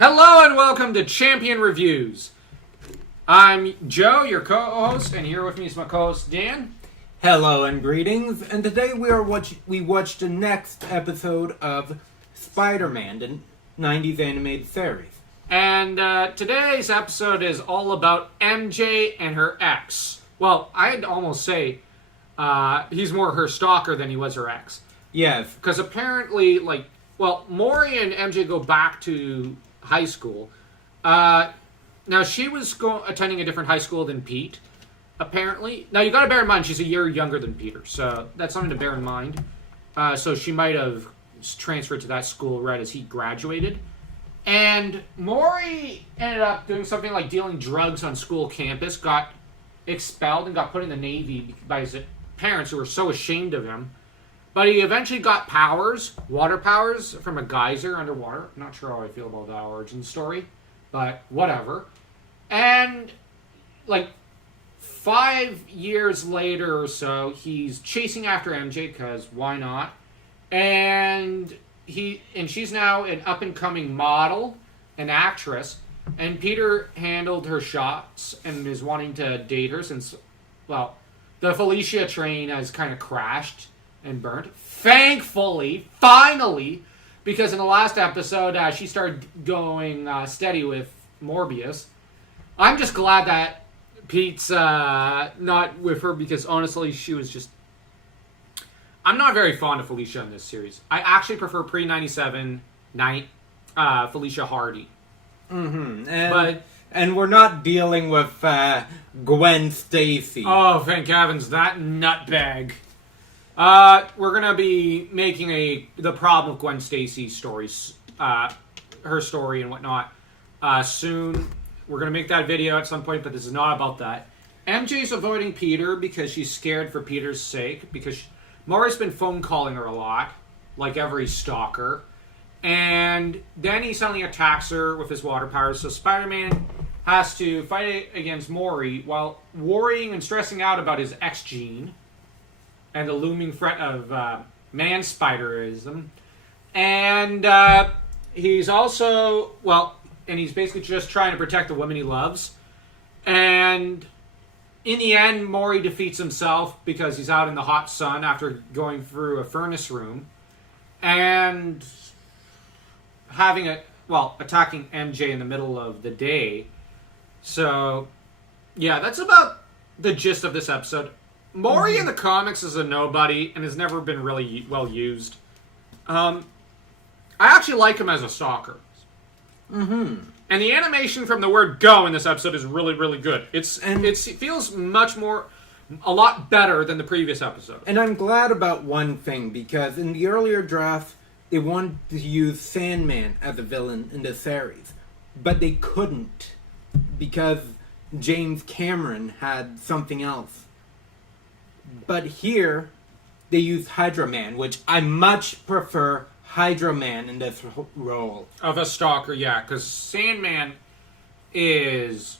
Hello and welcome to Champion Reviews. I'm Joe, your co-host, and here with me is my co-host Dan. Hello and greetings, and today we watched the next episode of Spider-Man, the 90s animated series. And today's episode is all about MJ and her ex. Well, I'd almost say he's more her stalker than he was her ex. Yes. Because apparently, Maury and MJ go back to high school. Now, she was attending a different high school than Pete, apparently. Now, you got to bear in mind, she's a year younger than Peter, so that's something to bear in mind. So she might have transferred to that school right as he graduated. And Maury ended up doing something like dealing drugs on school campus, got expelled and got put in the Navy by his parents who were so ashamed of him. But he eventually got powers, water powers, from a geyser underwater. I'm not sure how I feel about that origin story, but whatever. And, 5 years later or so, he's chasing after MJ, because why not? And she's now an up-and-coming model, an actress, and Peter handled her shots and is wanting to date her since, the Felicia train has kind of crashed and burnt. Thankfully, finally, because in the last episode, she started going steady with Morbius. I'm just glad that Pete's not with her, because honestly, she was just... I'm not very fond of Felicia in this series. I actually prefer pre-97 Felicia Hardy. Mm-hmm. And we're not dealing with Gwen Stacy. Oh, thank heavens, that nutbag. We're gonna be making the problem with Gwen Stacy's stories, her story and whatnot, soon. We're gonna make that video at some point, but this is not about that. MJ's avoiding Peter because she's scared for Peter's sake, because Maury's been phone calling her a lot, like every stalker. And then he suddenly attacks her with his water powers, so Spider-Man has to fight against Maury while worrying and stressing out about his X-gene and the looming threat of man-spiderism. And he's also, he's basically just trying to protect the woman he loves. And in the end, Maury defeats himself because he's out in the hot sun after going through a furnace room. And attacking MJ in the middle of the day. So, yeah, that's about the gist of this episode. Maury in the comics is a nobody and has never been really well used. I actually like him as a stalker. Mm-hmm. And the animation from the word go in this episode is really, really good. It feels a lot better than the previous episode. And I'm glad about one thing, because in the earlier draft, they wanted to use Sandman as a villain in the series. But they couldn't, because James Cameron had something else. But here, they use Hydrant-Man, which I much prefer Hydrant-Man in this role. Of a stalker, yeah, because Sandman is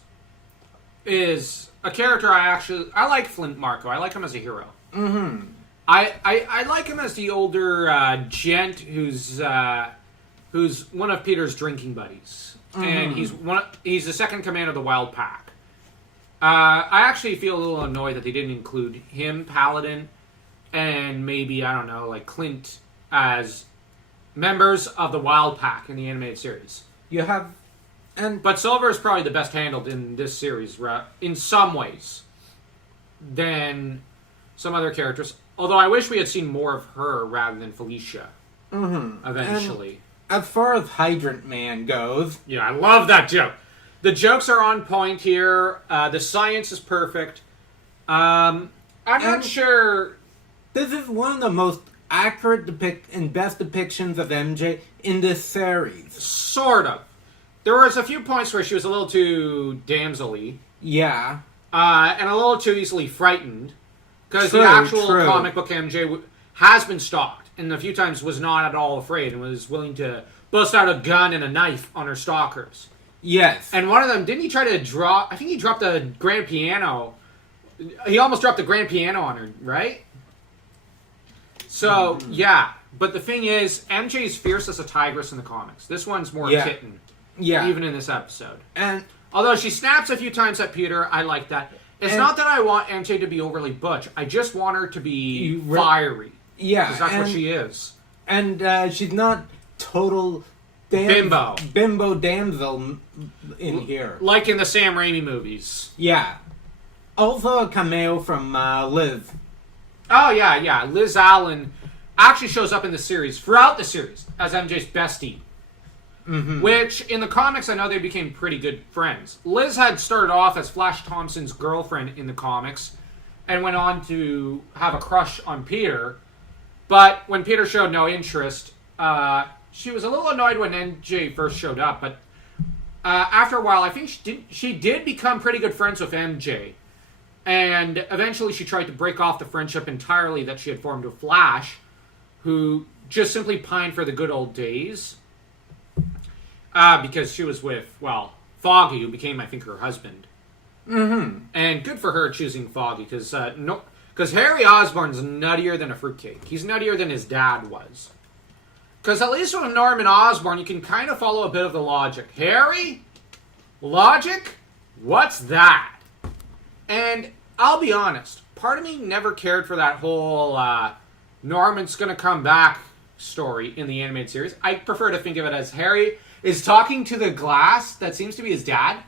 a character I like Flint Marko. I like him as a hero. Mm-hmm. I like him as the older gent who's one of Peter's drinking buddies. Mm-hmm. And he's the second command of the Wild Pack. I actually feel a little annoyed that they didn't include him, Paladin, and maybe, I don't know, Clint as members of the Wild Pack in the animated series. But Silver is probably the best handled in this series, in some ways, than some other characters. Although I wish we had seen more of her rather than Felicia. Mm-hmm. Eventually. And as far as Hydrant-Man goes... Yeah, I love that joke. The jokes are on point here. The science is perfect. I'm not sure... This is one of the most accurate and best depictions of MJ in this series. Sort of. There was a few points where she was a little too damsel-y. Yeah. And a little too easily frightened. Because the actual comic book MJ has been stalked. And a few times was not at all afraid and was willing to bust out a gun and a knife on her stalkers. Yes. And one of them, didn't he try to drop... I think he dropped the grand piano. He almost dropped the grand piano on her, right? So, yeah. But the thing is, MJ's fierce as a tigress in the comics. This one's more kitten. Yeah. Even in this episode. And although she snaps a few times at Peter, I like that. It's not that I want MJ to be overly butch. I just want her to be fiery. Yeah. Because that's what she is. And she's not total bimbo damsel in here. Like in the Sam Raimi movies. Yeah. Also a cameo from Liz. Oh, yeah. Liz Allen actually shows up in the series, throughout the series, as MJ's bestie. Mm-hmm. Which, in the comics, I know they became pretty good friends. Liz had started off as Flash Thompson's girlfriend in the comics, and went on to have a crush on Peter. But when Peter showed no interest, she was a little annoyed when MJ first showed up. But after a while, I think she did become pretty good friends with MJ. And eventually she tried to break off the friendship entirely that she had formed with Flash, who just simply pined for the good old days. Because she was with, Foggy, who became, I think, her husband. Mm-hmm. And good for her choosing Foggy, because Harry Osborn's nuttier than a fruitcake. He's nuttier than his dad was. Because at least with Norman Osborn, you can kind of follow a bit of the logic. Harry? Logic? What's that? And I'll be honest, part of me never cared for that whole Norman's gonna come back story in the animated series. I prefer to think of it as Harry is talking to the glass that seems to be his dad.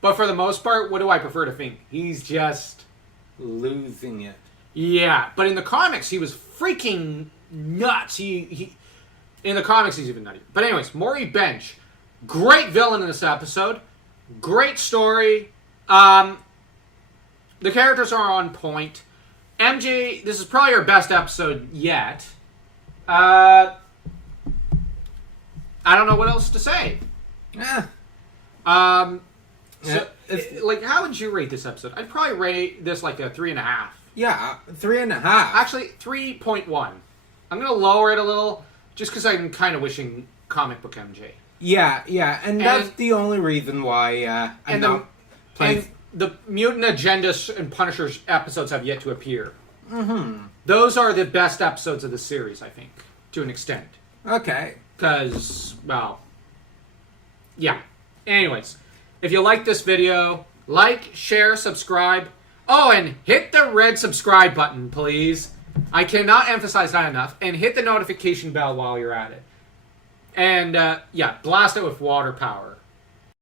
But for the most part, what do I prefer to think? He's just losing it. Yeah, but in the comics, he was freaking nuts. He in the comics, he's even nuttier. But anyways, Maury Bench, great villain in this episode. Great story. The characters are on point. MJ, this is probably her best episode yet. I don't know what else to say. Yeah. How would you rate this episode? I'd probably rate this like a 3.5. Yeah, 3.5. Actually, 3.1. I'm going to lower it a little, just because I'm kind of wishing comic book MJ. Yeah, and that's the only reason why I'm not playing. And the Mutant Agenda and Punishers episodes have yet to appear. Mm-hmm. Those are the best episodes of the series, I think, to an extent. Okay. Because, yeah. Anyways, if you like this video, like, share, subscribe. Oh, and hit the red subscribe button, please. I cannot emphasize that enough. And hit the notification bell while you're at it. And, blast it with water power.